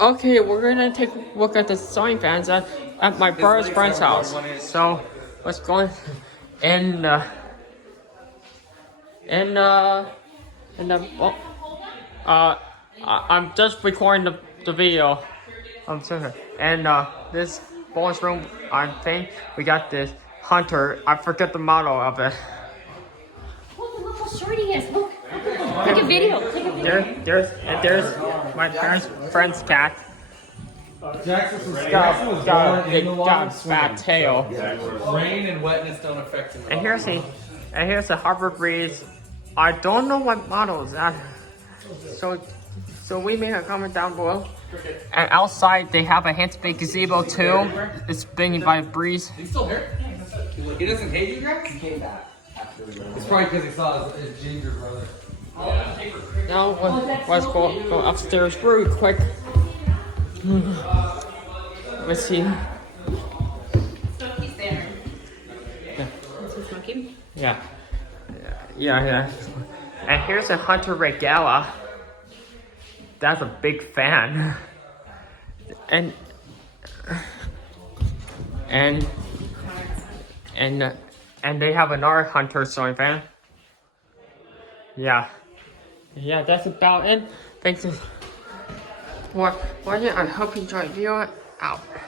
Okay, we're gonna take a look at the sewing fans at my brother's friend's house. So, let's go in, well, I'm just recording the video. I'm sorry. And, this bonus room, I think we got this Hunter. I forget the model of it. Look how short he is. Look. Take a video. There's my parents' friend's cat. Jackson was Got born in the water. fat tail. Rain and wetness don't affect him. And here's a Harbor Breeze. I don't know what model is that. So we made a comment down below. And outside they have a Hampton Bay Gazebo too. It's being by a breeze. He's still here? He doesn't hate you guys? He came back. It's probably because he saw his ginger brother. Now let's go upstairs really quick. Let's see. Smokey's there. This is Smokey? Yeah. And here's a Hunter regalia. That's a big fan. And they have another Hunter sewing fan. Yeah, that's about it. Thanks for watching. I hope you enjoyed the video. Out.